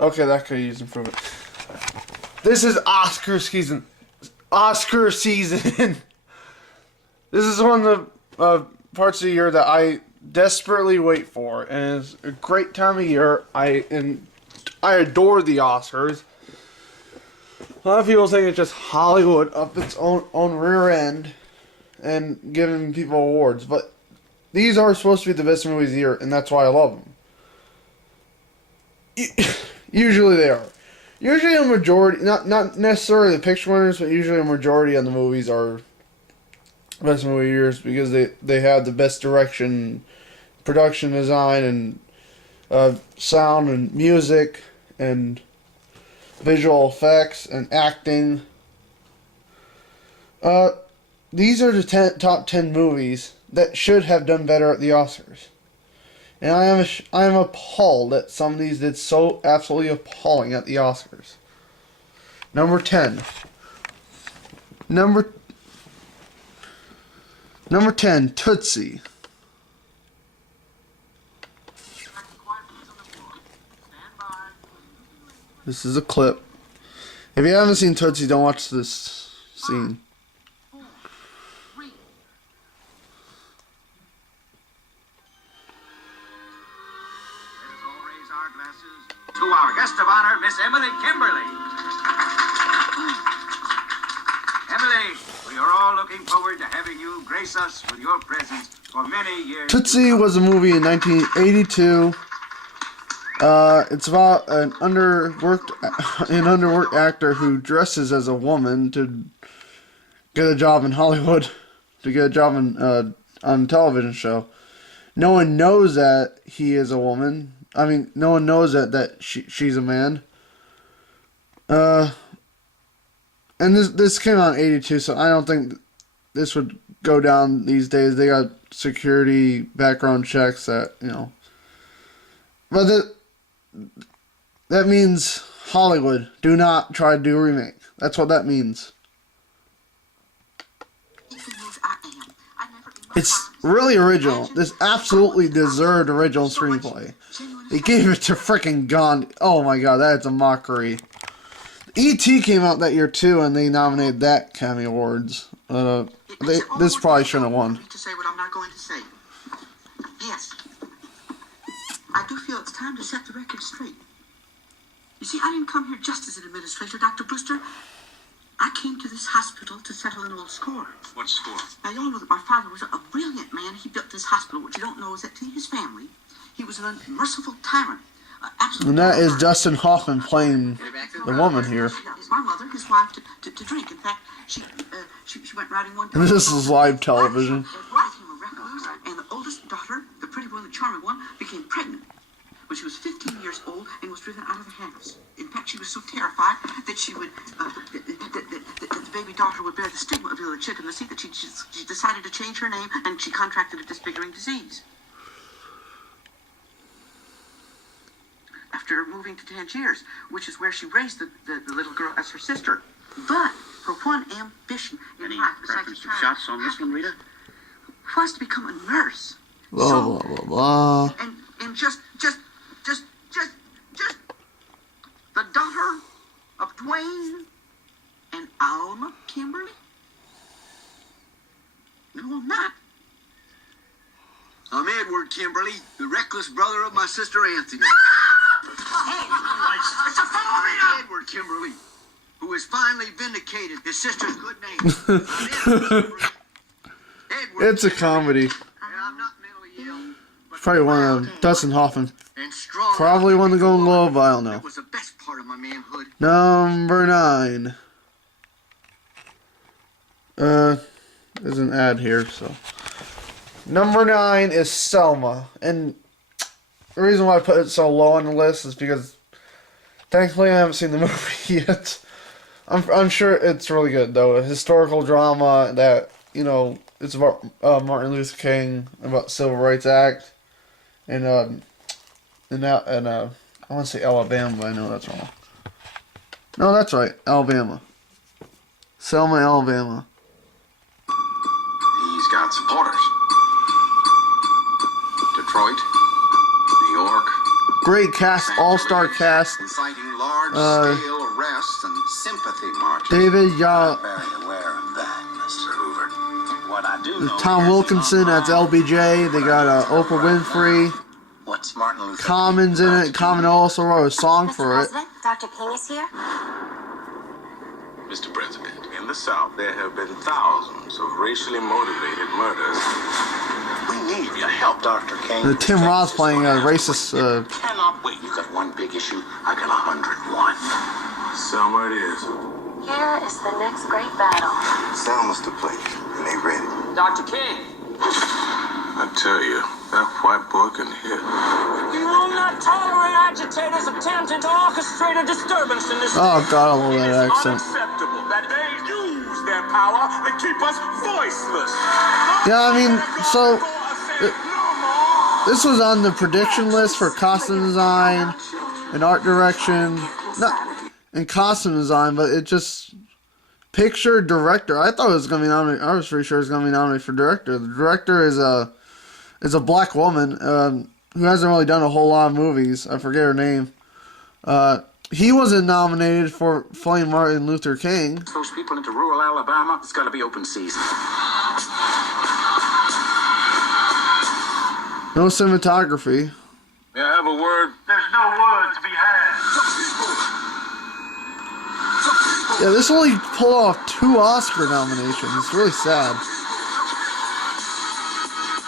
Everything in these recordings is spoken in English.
Okay, that could use improvement. This is Oscar season. Oscar season. This is one of the parts of the year that I desperately wait for, and it's a great time of year. I adore the Oscars. A lot of people think it's just Hollywood up its own rear end and giving people awards, but these are supposed to be the best movies of the year, and that's why I love them. Usually they are. Usually a majority, not necessarily the picture winners, but usually a majority of the movies are best movie years because they have the best direction, production design, and sound and music and visual effects and acting. These are the top 10 movies that should have done better at the Oscars. And I am appalled that some of these did so absolutely appalling at the Oscars. Number 10. Number 10, Tootsie. This is a clip. If you haven't seen Tootsie, don't watch this scene. To our guest of honor, Miss Emily Kimberly. Emily, we are all looking forward to having you grace us with your presence for many years. Tootsie was a movie in 1982. It's about an underworked actor who dresses as a woman to get a job in Hollywood, to get a job on a television show. No one knows that he is a woman. I mean, no one knows that she's a man. And this came out in 82, so I don't think this would go down these days. They got security background checks that, you know. But that means Hollywood, do not try to do a remake. That's what that means. It's really original. This absolutely deserved original screenplay. They gave it to frickin' Gandhi. Oh my god, that's a mockery. E.T. came out that year too, and they nominated that Academy Awards. This probably shouldn't have won. To say what I'm not going to say. Yes, I do feel it's time to set the record straight. You see, I didn't come here just as an administrator, Dr. Brewster. I came to this hospital to settle an old score. What score? Now, you all know that my father was a brilliant man. He built this hospital. What you don't know is that to his family, he was an unmerciful tyrant. And that is Dustin Hoffman playing the woman here. My mother, his wife, to drink. In fact, she went riding one day. And this is live television. And the oldest daughter, the pretty one, the charming one, became pregnant when she was 15 years old and was driven out of the house. In fact, she was so terrified that she would, that the baby daughter would bear the stigma of the illegitimacy that she decided to change her name, and she contracted a disfiguring disease. After moving to Tangiers, which is where she raised the little girl as her sister. But her one ambition in life, Reference to shots on this one, Rita? was to become a nurse. Blah, blah, blah, blah. And just the daughter of Dwayne and Alma Kimberly? No, I'm not. I'm Edward Kimberly, the reckless brother of my sister Anthony. It's a felony! Edward Kimberly, who has finally vindicated his sister's good name. I'm Edward Kimberly. Edward It's a comedy. And I'm not mentally ill, but Probably one of Dustin Hoffman. and strong. Probably won the Golden Globe, I don't know. That was the best part of my manhood. Number 9. There's an ad here, so. Number 9 is Selma. And the reason why I put it so low on the list is because thankfully I haven't seen the movie yet. I'm sure it's really good, though. A historical drama that, you know, it's about Martin Luther King, about Civil Rights Act, and I want to say Alabama, but I know that's wrong. No, that's right, Alabama. Selma, Alabama. He's got supporters. Detroit, New York, great cast, all-star cast. Inciting large-scale arrests and sympathy marches. David Ya, Very aware of that, Mr. Hoover. What I do know Tom is Wilkinson as LBJ. They got Oprah Winfrey. what's Martin Luther Common's in it. Common also wrote a song Mr. for it. President, Dr. King is here. Mr. President, in the South, there have been thousands of racially motivated murders. We need your help, Dr. King. Tim Roth playing a racist. Cannot wait. You got one big issue. I got 101. Selma it is. Here is the next great battle. Selma's the plate, and they ready. Dr. King. I tell you, that white boy can hit. We will not tolerate agitators attempting to orchestrate a disturbance in this. Oh God, I love that accent. Unacceptable that they use their power to keep us voiceless. Yeah, I mean, so this was on the prediction list for costume design and art direction, not and costume design, but it just picture director. I thought it was gonna be nominated. I was pretty sure it was gonna be nominated for director. The director is a black woman who hasn't really done a whole lot of movies. I forget her name. He wasn't nominated for playing Martin Luther King. Those people into rural Alabama, it's got to be open season. No cinematography. May I have a word? There's no word to be had. Yeah, this only pulled off 2 Oscar nominations. It's really sad.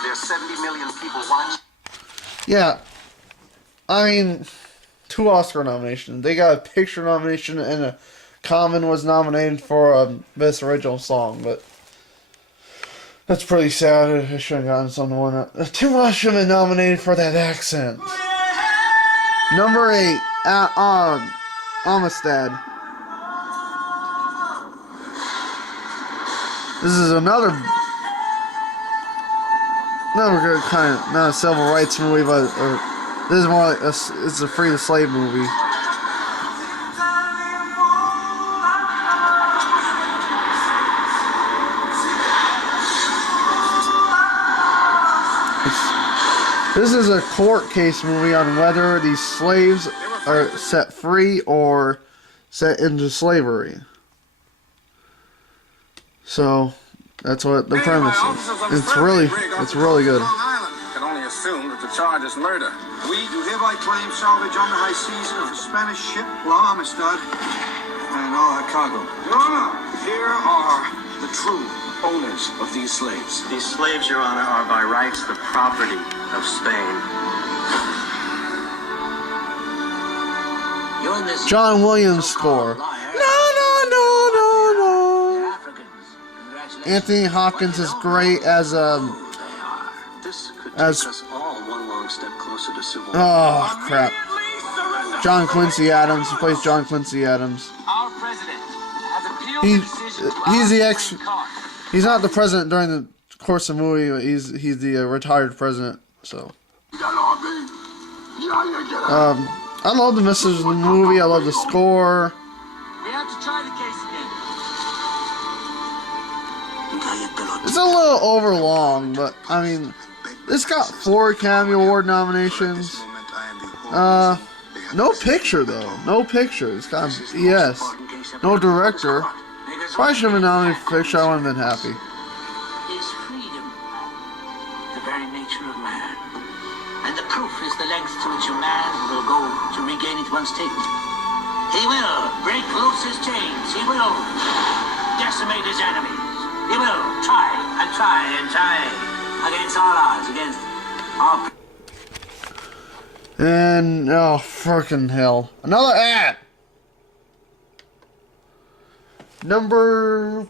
There's 70 million people watching. Yeah, I mean, 2 Oscar nominations. They got a picture nomination, and a Common was nominated for Best Original Song, but that's pretty sad. I should have gotten someone. Tim Roth should have been nominated for that accent. Number 8, Amistad. This is another good kind of, not a civil rights movie, but this is more like it's a free the slave movie. This is a court case movie on whether these slaves are set free or set into slavery. So that's what the premise is. It's really good. Can only assume that the charge is murder. We do hereby claim salvage on the high seas of the Spanish ship La Amistad and all her cargo. Your Honor, here are the true owners of these slaves. These slaves, Your Honor, are by rights the property of Spain. You're in this John Williams score. No. Anthony Hopkins is great as This could as- take us all one long step closer to civil oh crap. John Quincy Adams. He plays John Quincy Adams. Our president has appealed the decision to He's the our ex. Supreme Court. He's not the president during the course of the movie. But he's the retired president. So. I love the message of the movie. I love the score. We have to try the case again. It's a little over long, but I mean, this got 4 Academy Award nominations. No picture though. No picture. It's got BS. No director. Probably should have been nominated for picture. I would have been happy. Is freedom the very nature of man? And the proof is the length to which a man will go to regain it once taken. He will break loose his chains. He will decimate his enemies. He will try and try and try against all odds, against all. And oh fucking hell! Another ad. Number.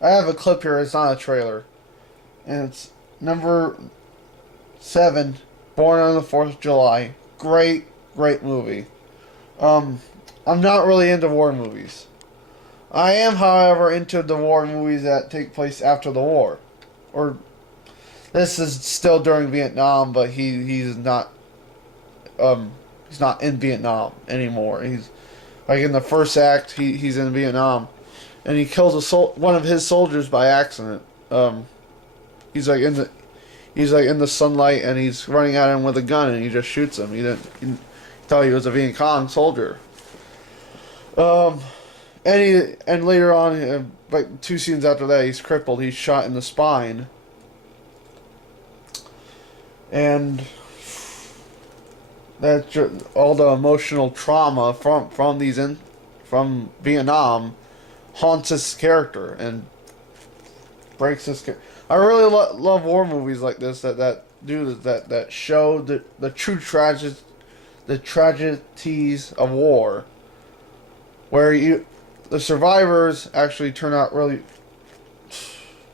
I have a clip here. It's not a trailer, and it's number 7. Born on the 4th of July. Great movie. I'm not really into war movies. I am, however, into the war movies that take place after the war, or this is still during Vietnam, but he's not in Vietnam anymore. He's like in the first act, he's in Vietnam, and he kills one of his soldiers by accident. He's he's like in the sunlight and he's running at him with a gun and he just shoots him. He thought he was a Viet Cong soldier. And later on, like 2 scenes after that, he's crippled. He's shot in the spine. And that's all the emotional trauma from Vietnam haunts his character and breaks his character. I really love war movies like this that show the true tragedies of war, where the survivors actually turn out really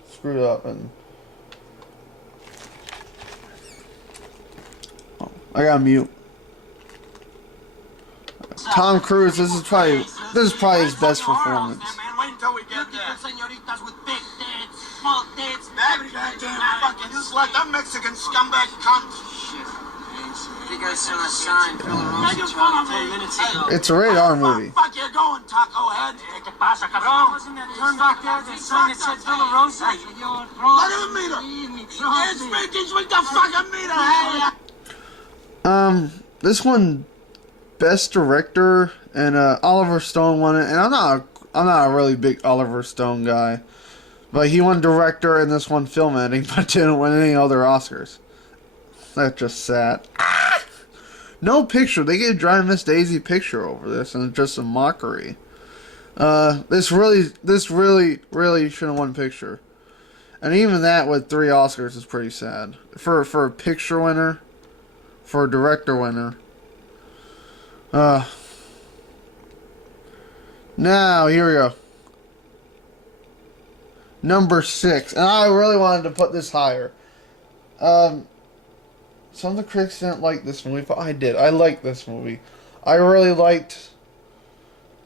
screwed up. And I got mute. Tom Cruise, this is probably his best performance. Wait until we get there. Senoritas with big tits, small tits, That goddamn fucking slut, that Mexican scumbag cunt. You guys saw that sign, Make it fun of 10 minutes ago. It's a rated R movie. Fuck you going, Taco Head? ¿Qué pasa, cabrón? Turn back there, the sign that said Villa Rosa. Look at the meter. It's speaking with the fucking meter, hey? This one, Best Director, and Oliver Stone won it. And I'm not a really big Oliver Stone guy, but he won Director and this one Film Editing, but didn't win any other Oscars. That's just sad. No picture. They gave Dry Miss Daisy picture over this, and it's just a mockery. This really should have won picture, and even that with 3 Oscars is pretty sad for a picture winner, for a director winner. Now here we go. Number 6, and I really wanted to put this higher. Some of the critics didn't like this movie, but I did. I liked this movie. I really liked...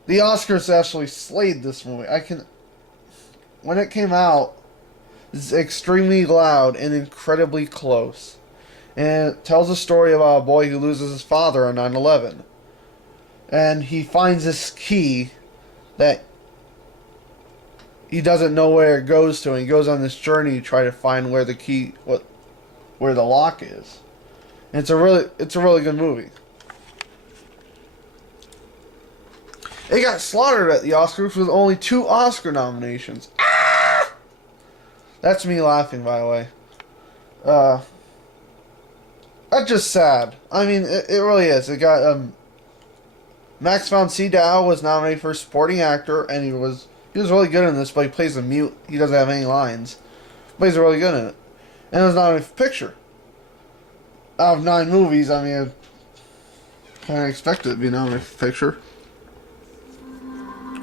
The Oscars actually slayed this movie. When it came out, it's extremely loud and incredibly close. And it tells a story about a boy who loses his father on 9/11. And he finds this key that he doesn't know where it goes to. And he goes on this journey to try to find where the key... where the lock is. And it's a really good movie. It got slaughtered at the Oscars with only 2 Oscar nominations. Ah! That's me laughing, by the way. That's just sad. I mean, it really is. It got Max von Sydow was nominated for supporting actor, and he was really good in this. But he plays a mute. He doesn't have any lines, but he's really good in it. And it was nominated for picture. Out of 9 movies, I mean, I kind of expected it to be nominated for picture.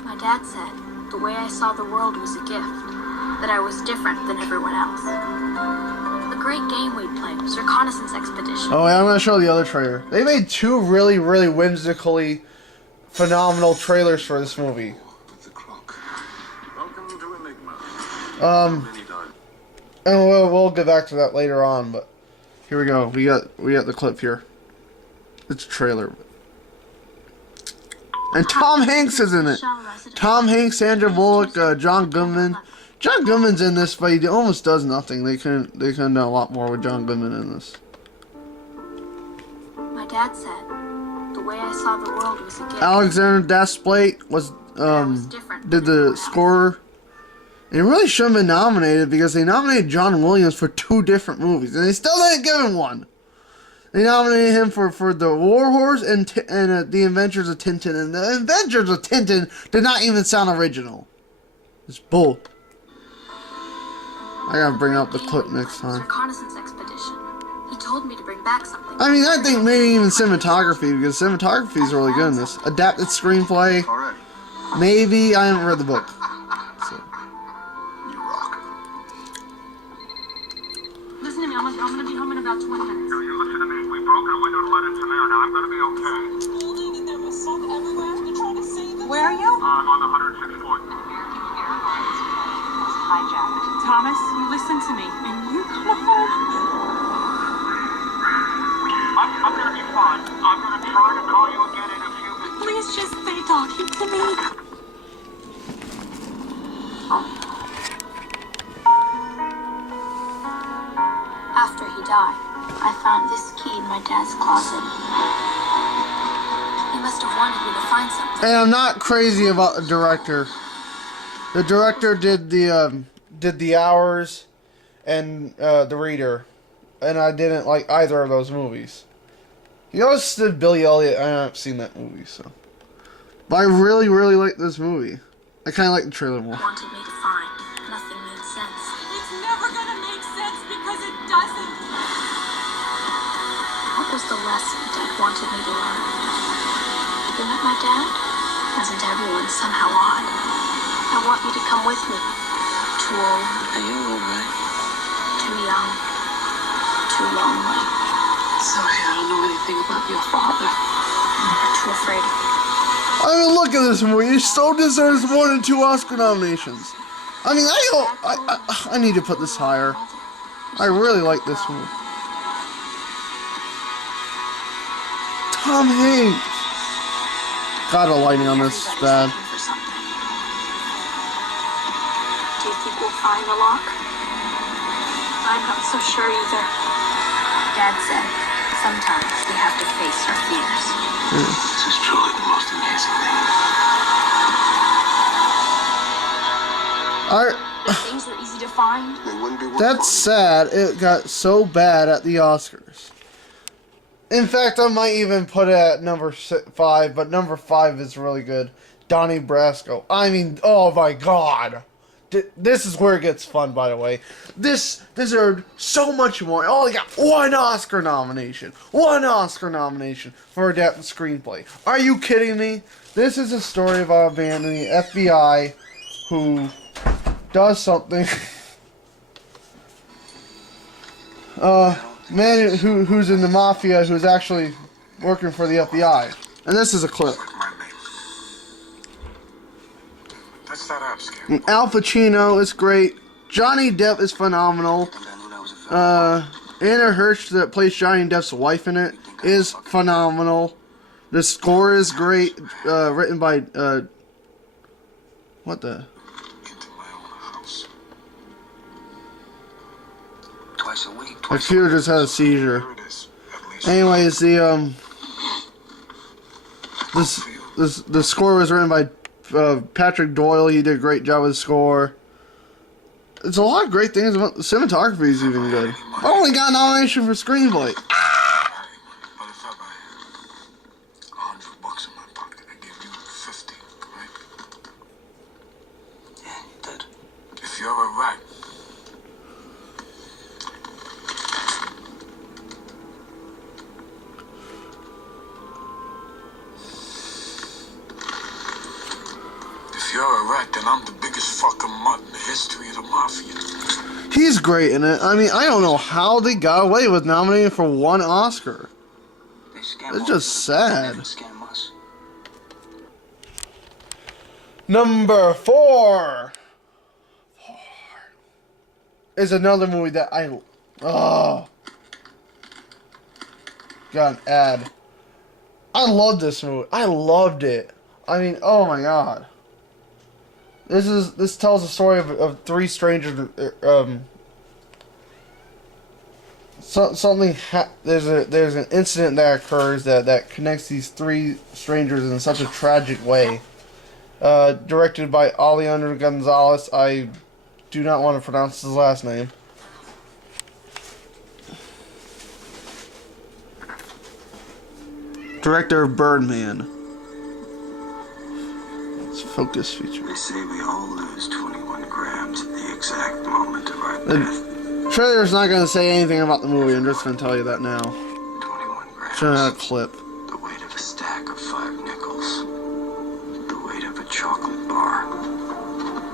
My dad said the way I saw the world was a gift, that I was different than everyone else. A great game we'd play was Reconnaissance Expedition. Oh, yeah, I'm going to show the other trailer. They made 2 really, really whimsically phenomenal trailers for this movie. Welcome to Enigma. And we'll get back to that later on, but here we go. We got the clip here. It's a trailer. And Tom Hanks is in it. Tom Hanks, Sandra Bullock, John Goodman. John Goodman's in this, but he almost does nothing. They couldn't do a lot more with John Goodman in this. My dad said the way I saw the world was a gift. Alexander Desplat did the score. And it really shouldn't have been nominated because they nominated John Williams for 2 different movies, and they still didn't give him one. They nominated him for The War Horse and The Adventures of Tintin, and The Adventures of Tintin did not even sound original. It's bull. I gotta bring up the clip next time. Reconnaissance Expedition. He told me to bring back something. I mean, I think maybe even cinematography, because cinematography is really good in this. Adapted screenplay. Maybe. I haven't read the book. So. Listen to me, I'm gonna be home in about 20 minutes. You listen to me. We broke a window to let in some air. Now I'm gonna be okay. Where are you? I'm on the 106th floor. Thomas, you listen to me, and you come home. I'm gonna be fine. I'm gonna try to call you again in a few minutes. Please just stay talking to me. After die, I found this key in my dad's closet. He must have wanted me to find something. And I'm not crazy about the director. The director did the Hours and The Reader, and I didn't like either of those movies. He also did Billy Elliot. I haven't seen that movie, so. But I really, really like this movie. I kind of like the trailer more. Wanted me to find. Nothing made sense. It's never gonna make sense because it doesn't. What was the lesson Dad wanted me to learn? You met my dad? Isn't everyone somehow odd? I want you to come with me. Too old. Are you alright? Too young. Too lonely. Sorry, I don't know anything about your father. Or too afraid of you. I mean, look at this movie. It so deserves 1 and 2 Oscar nominations. I mean, I need to put this higher. I really like this movie. Tom Hanks. God, the lighting on this is bad. Do you think we'll find the lock? I'm not so sure either. Dad said, sometimes we have to face our fears. This is truly the most amazing thing. Things are easy to find. They wouldn't be worth That's sad. It got so bad at the Oscars. In fact, I might even put it at number 5, but number 5 is really good. Donnie Brasco. I mean, oh my God. This is where it gets fun, by the way. This deserved so much more. Oh, got 1 Oscar nomination. 1 Oscar nomination for adapted screenplay. Are you kidding me? This is a story about a man in the FBI who does something. Man who's in the mafia who's actually working for the FBI. And this is a clip. That's that app scam. And Al Pacino is great. Johnny Depp is phenomenal. Anna Hirsch, that plays Johnny Depp's wife in it, is phenomenal. The score is great. Written by what the? Into my own house. twice a week. My computer just had a seizure. Here it is. At least. Anyways, the score was written by Patrick Doyle. He did a great job with the score. There's a lot of great things about the cinematography is even good. I only got a nomination for screenplay. But if I buy $100 in my pocket, I give you 50, right? Yeah, you did. If you're a rat, then I'm the biggest fucking mutt in the history of the mafia. He's great in it. I mean, I don't know how they got away with nominating for 1 Oscar. They scam It's just sad. They scam us. Number 4 is another movie that got an ad. I love this movie. I loved it. I mean, oh my God. This tells the story of 3 strangers. There's an incident that occurs that connects these 3 strangers in such a tragic way. Directed by Alejandro Gonzalez. I do not want to pronounce his last name. Director of Birdman. It's focus feature. They say we all lose 21 grams at the exact moment of our The death. trailer's not going to say anything about the movie. I'm just going to tell you that now. 21 grams. Showing that clip. The weight of a stack of 5 nickels. The weight of a chocolate bar.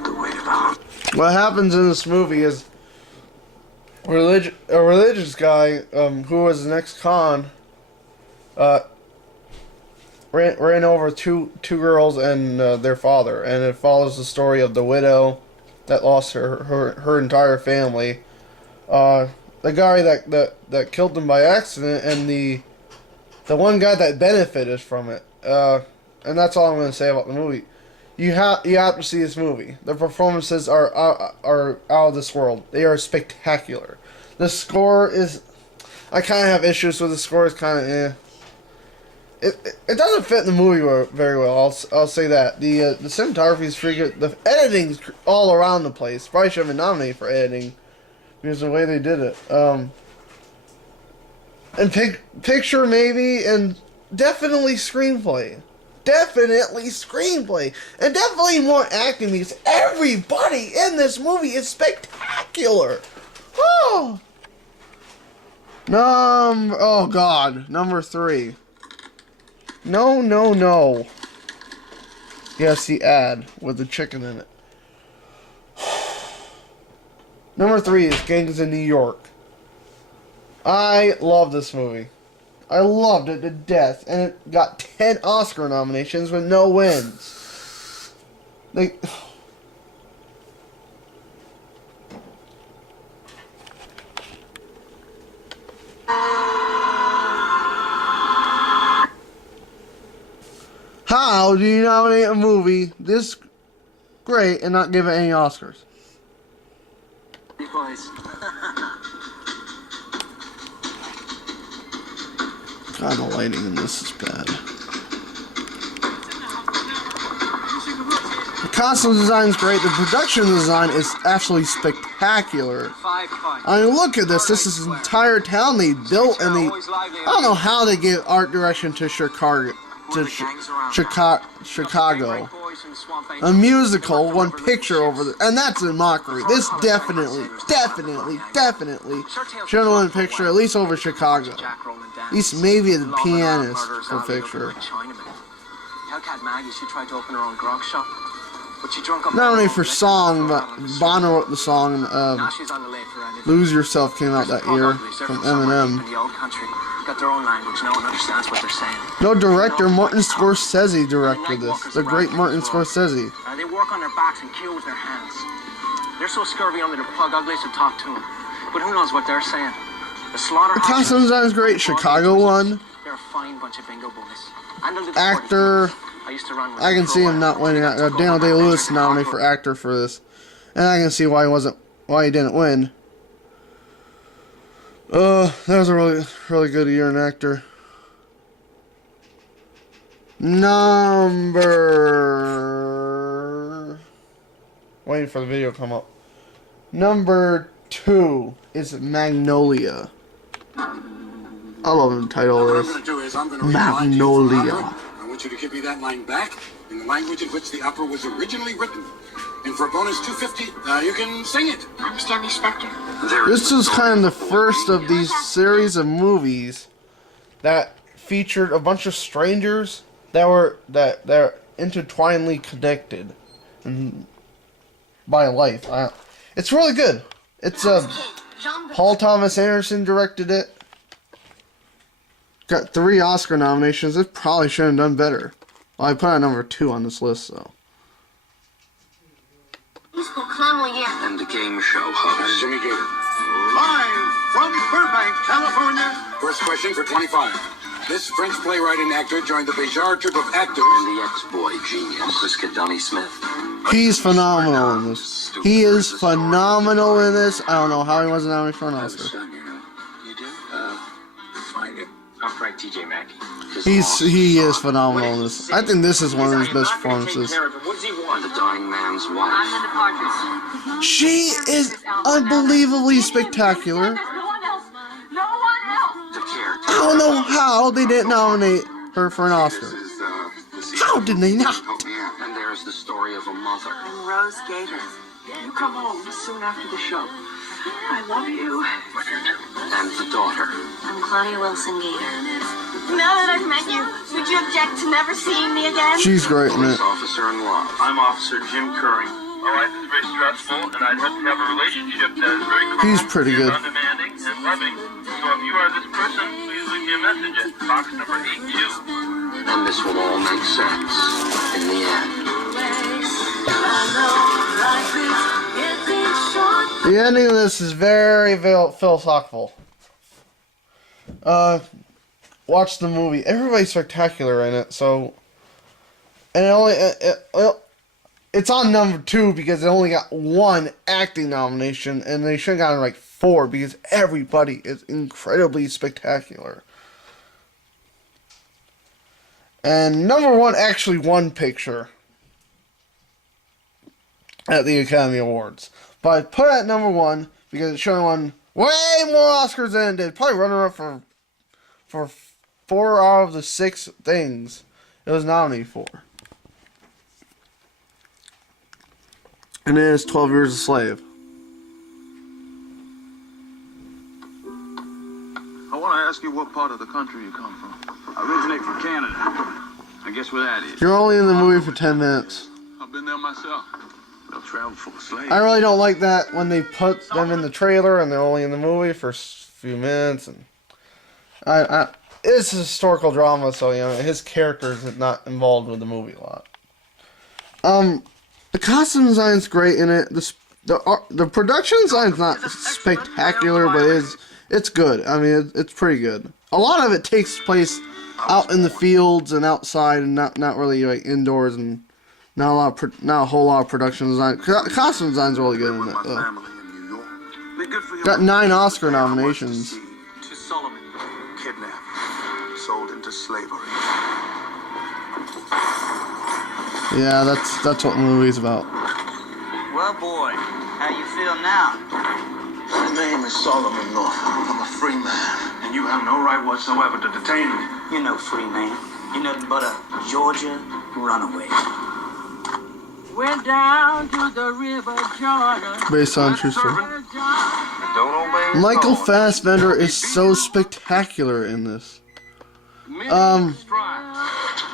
The weight of a... What happens in this movie is a religious guy who was an ex-con ran over two girls and their father, and it follows the story of the widow that lost her entire family, the guy that killed them by accident, and the one guy that benefited from it. And that's all I'm going to say about the movie. You have to see this movie. The performances are out of this world. They are spectacular. The score is I kind of have issues with the score. It's kind of It doesn't fit in the movie very well. I'll say that. The cinematography is pretty good. The editing's all around the place. Probably should have been nominated for editing because of the way they did it. And picture maybe, and definitely screenplay. Definitely screenplay. And definitely more acting because everybody in this movie is spectacular. Oh! Oh God. Number 3. No. Yes, the ad with the chicken in it. Number 3 is Gangs in New York. I love this movie. I loved it to death, and it got 10 Oscar nominations with no wins. How do you nominate a movie this great and not give it any Oscars? Boys. God, the lighting in this is bad. The costume design is great. The production design is absolutely spectacular. I mean, look at this. This is an entire town they built, and I don't know how they give art direction to Chicago. Chicago. A musical, one picture over there, and that's a mockery. This definitely should have won a picture at least over Chicago. At least maybe the pianist for picture. Hellcat Maggie, she tried to open her own grog shop, but she drunk up. Not only for song, but Bono wrote the song. "Lose Yourself" came out that year from Eminem. Got their own language. No one understands what they're saying. No director, Martin Scorsese directed this. The great Martin Scorsese. They work on their backs and kill with their hands. They're so scurvy under the plug, uglies to talk to them. But who knows what they're saying? The costume design is great. Chicago won. They're a fine bunch of bingo boys. Actor. I can see him not winning. Daniel Day-Lewis nominated for actor for this, and I can see why he didn't win. That was a really good year in actor. Waiting for the video to come up. Number 2 is Magnolia. I love the title of this. Magnolia. I want you to give me that line back in the language in which the opera was originally written. And for a bonus $250, you can sing it. I'm Stanley Spector. This is kind of the first of these series of movies that featured a bunch of strangers that they're intertwinedly connected by life. It's really good. It's Paul Thomas Anderson directed it. Got 3 Oscar nominations. It probably should have done better. Well, I put it at number 2 on this list, though. And the game show host. Jimmy Gator. Live from Burbank, California. First question for 25. This French playwright and actor joined the Béjart troupe of actors. And the ex-boy genius, Chris Donnie Smith. He's phenomenal in this. He is phenomenal in this. I don't know how he wasn't nominated for an Oscar. You do? Find it. I'm Frank T.J. Mackey. He is phenomenal in this. I think this is one of his best performances. What does he want? The dying man's wife. She is unbelievably spectacular. I don't know how they didn't nominate her for an Oscar. How did they not? And there's the story of a mother. I'm Rose Gator. You come home soon after the show. I love you. And the daughter. I'm Claudia Wilson Gator. Now that I've met you, would you object to never seeing me again? She's great in it. Police officer in love. I'm Officer Jim Curry. My life is very stressful, and I'd hope to have a relationship that is very calm, He's pretty good. undemanding, and loving. So if you are this person, please leave me a message at box number 82. And this will all make sense in the end. The ending of this is very philosophical. Watch the movie. Everybody's spectacular in it. So, and it's on number 2 because it only got 1 acting nomination, and they should have gotten like 4 because everybody is incredibly spectacular. And number 1 actually won picture at the Academy Awards. But I put it at number 1 because it showed won way more Oscars than it did. Probably runner up for 4 out of the 6 things it was nominated for. And it is 12 Years a Slave. I want to ask you what part of the country you come from. I originate from Canada. I guess where that is. You're only in the movie for 10 minutes. I've been there myself. They'll travel for a slave. I really don't like that when they put them in the trailer and they're only in the movie for a few minutes. And it's a historical drama, so his character's not involved with the movie a lot. The costume design's great in it. The production design's not spectacular, but it's good. I mean, it's pretty good. A lot of it takes place out in the fields and outside, and not really like indoors, and not a whole lot of production design. Costume design's really good in it, though. Got 9 Oscar nominations. To Solomon, kidnapped, sold into slavery. Yeah, that's what the movie's about. Well, boy, how you feel now? My name is Solomon Norfolk. I'm a free man, and you have no right whatsoever to detain me. You're no free man. You're nothing but a Georgia runaway. Went down to the river Jordan. Based on true story. Michael Fassbender is so spectacular in this.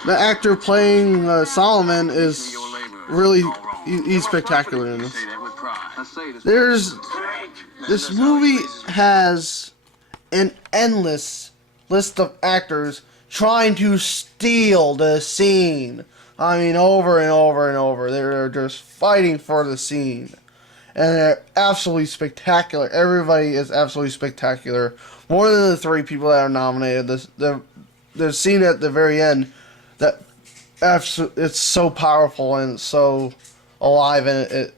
The actor playing Solomon is really he's spectacular in this. This movie has an endless list of actors trying to steal the scene. I mean, over and over and over. They're just fighting for the scene. And they're absolutely spectacular. Everybody is absolutely spectacular. More than the 3 people that are nominated. The scene at the very end, it's so powerful and so alive, and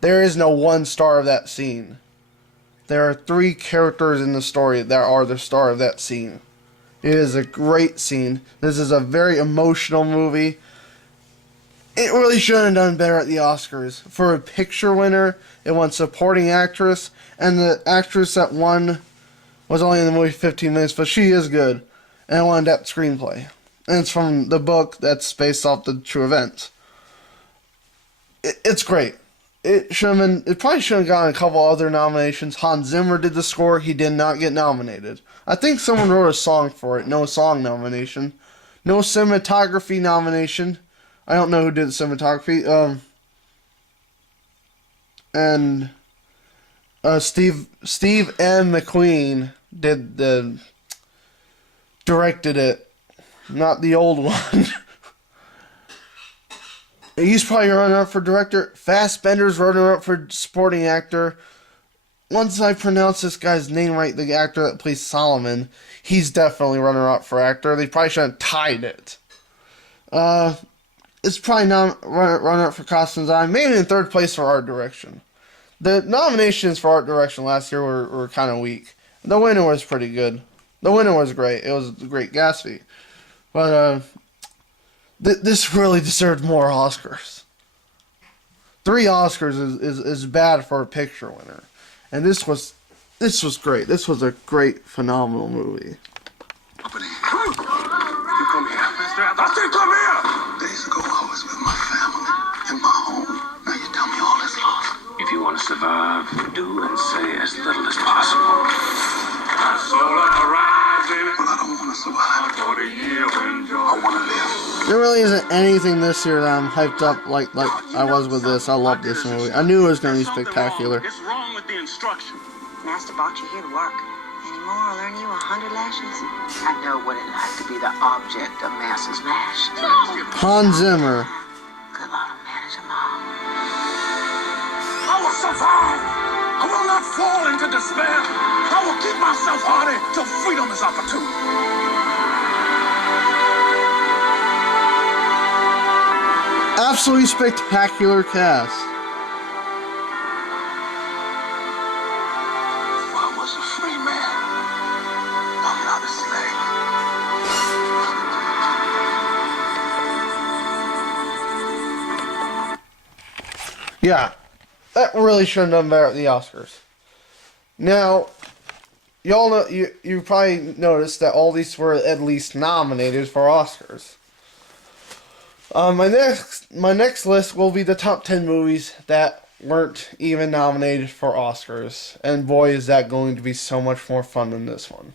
there is no one star of that scene. There are 3 characters in the story that are the star of that scene. It is a great scene. This is a very emotional movie. It really should have done better at the Oscars. For a picture winner, it won supporting actress, and the actress that won was only in the movie 15 minutes, but she is good. And it won that screenplay. And it's from the book that's based off the true events. It's great. It probably should have gotten a couple other nominations. Hans Zimmer did the score. He did not get nominated. I think someone wrote a song for it. No song nomination. No cinematography nomination. I don't know who did the cinematography. And Steve M. McQueen directed it. Not the old one. He's probably runner-up for director. Fassbender's runner-up for supporting actor. Once I pronounce this guy's name right, the actor that plays Solomon, he's definitely runner-up for actor. They probably should have tied it. It's probably not runner-up for costume design. Maybe in 3rd place for art direction. The nominations for art direction last year were kind of weak. The winner was pretty good. The winner was great. It was The Great Gatsby. But, this really deserved more Oscars. 3 Oscars is bad for a picture winner. And this was great. This was a great, phenomenal movie. You come here. I said come here! Days ago, I was with my family in my home. Now you tell me all is lost. If you want to survive, do and say as little as possible. I don't want to survive. I want to live. There really isn't anything this year that I'm hyped up like I was with this. I love this movie. I knew it was going to be spectacular. What's wrong with the instruction? Master brought you here to work. Any more, I'll earn you 100 lashes. I know what it's like to be the object of Master's lash. Hans Zimmer. Good Lord, I'll manage them all. I will survive. I will not fall into despair. I will keep myself hardy till freedom is opportune. Absolutely spectacular cast. free man. I'm not a slave. Yeah, that really should have done better at the Oscars. Now, y'all know you probably noticed that all these were at least nominated for Oscars. My next list will be the top 10 movies that weren't even nominated for Oscars, and boy is that going to be so much more fun than this one.